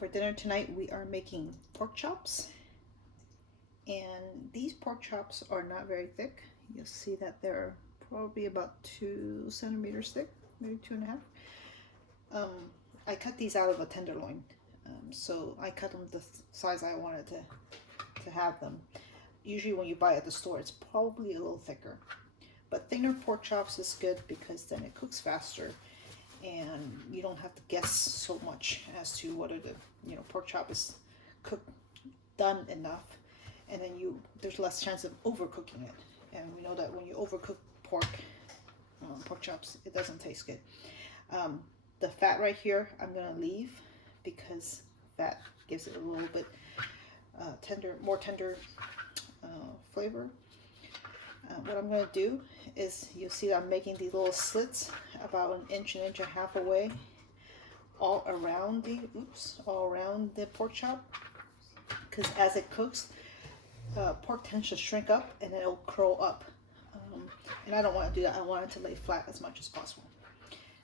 For dinner tonight, we are making pork chops. And these pork chops are not very thick. You'll see that they're probably about 2 centimeters thick, maybe 2.5. I cut these out of a tenderloin. So I cut them the size I wanted to have them. Usually when you buy at the store, it's probably a little thicker. But thinner pork chops is good because then it cooks faster and you don't have to guess so much as to whether the pork chop is cooked done enough, and then there's less chance of overcooking it. And we know that when you overcook pork chops, it doesn't taste good. The fat right here I'm gonna leave because fat gives it a little bit more tender flavor. What I'm going to do is, you'll see that I'm making these little slits about an inch and a half away all around the pork chop, because as it cooks, pork tends to shrink up and then it'll curl up, and I don't want to do that. I want it to lay flat as much as possible.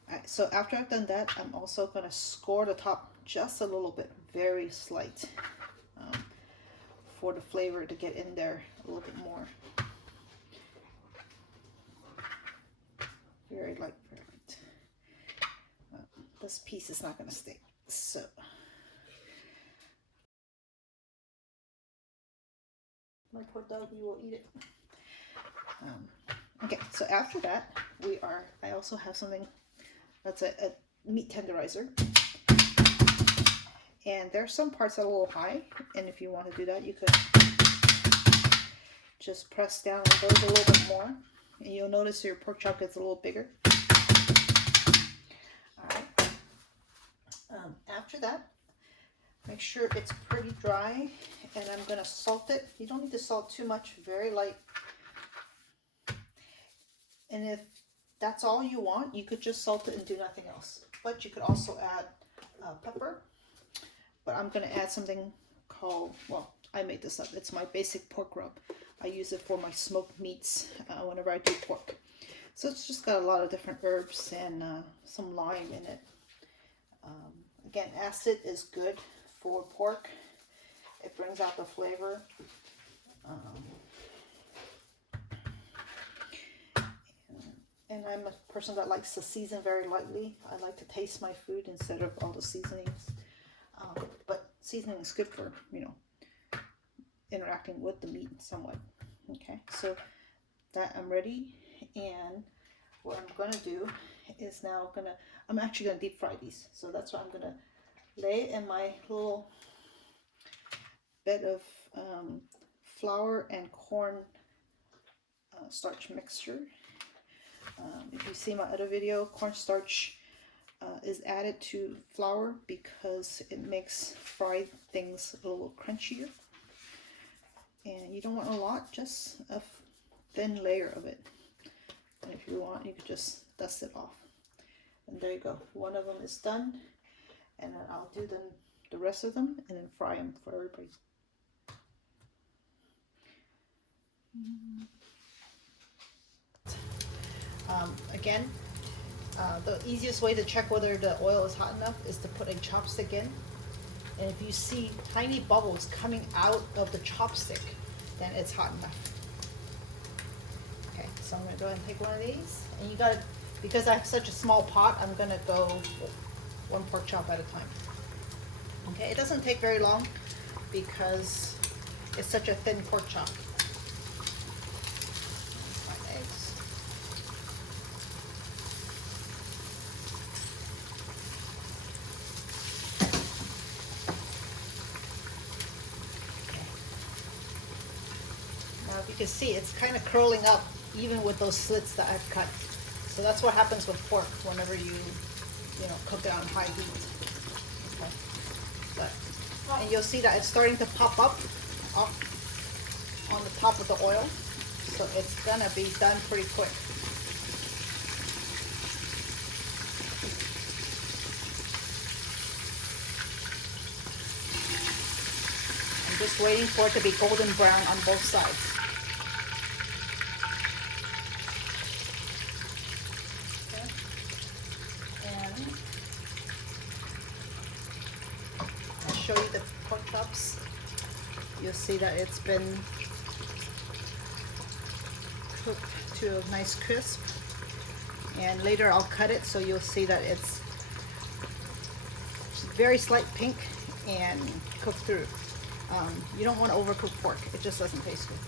Alright, so after I've done that, I'm also going to score the top just a little bit, very slight, for the flavor to get in there a little bit more. Very light, very light. This piece is not going to stick, so my poor dog, you will eat it. Okay, so after that, I also have something that's a meat tenderizer, and there's some parts that are a little high, and if you want to do that, you could just press down on those a little bit more. And you'll notice your pork chop gets a little bigger. Alright. After that, make sure it's pretty dry, and I'm going to salt it. You don't need to salt too much, very light. And if that's all you want, you could just salt it and do nothing else. But you could also add pepper. But I'm going to add something called, well, I made this up. It's my basic pork rub. I use it for my smoked meats whenever I do pork. So it's just got a lot of different herbs and some lime in it. Again, acid is good for pork. It brings out the flavor. And I'm a person that likes to season very lightly. I like to taste my food instead of all the seasonings. But seasoning is good for, interacting with the meat somewhat. Okay, so that I'm ready, and what I'm gonna do is I'm actually gonna deep fry these. So that's what I'm gonna lay in my little bed of flour and corn starch mixture. If you see my other video, cornstarch is added to flour because it makes fried things a little crunchier. And you don't want a lot, just a thin layer of it. And if you want, you could just dust it off. And there you go. One of them is done. And then I'll do the rest of them and then fry them for everybody. Again, the easiest way to check whether the oil is hot enough is to put a chopstick in. And if you see tiny bubbles coming out of the chopstick, then it's hot enough. Okay, so I'm going to go ahead and take one of these. And you got to, because I have such a small pot, I'm going to go one pork chop at a time. Okay, it doesn't take very long because it's such a thin pork chop. My eggs. You can see it's kind of curling up even with those slits that I've cut. So that's what happens with pork whenever you cook it on high heat. Okay. And you'll see that it's starting to pop up on the top of the oil. So it's gonna be done pretty quick. I'm just waiting for it to be golden brown on both sides. you'll see that it's been cooked to a nice crisp. And later I'll cut it so you'll see that it's very slight pink and cooked through. You don't want to overcook pork, it just doesn't taste good.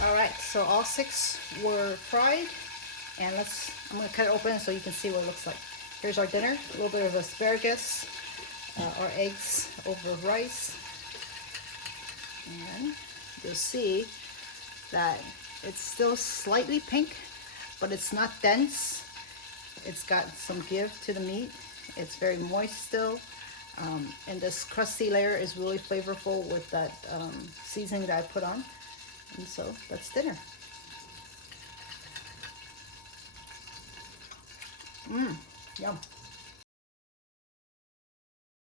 All right, so all 6 were fried, and I'm gonna cut it open so you can see what it looks like. Here's our dinner, a little bit of asparagus, our eggs over rice, and you'll see that it's still slightly pink, but it's not dense. It's got some give to the meat. It's very moist still, and this crusty layer is really flavorful with that seasoning that I put on. And so that's dinner. Yum.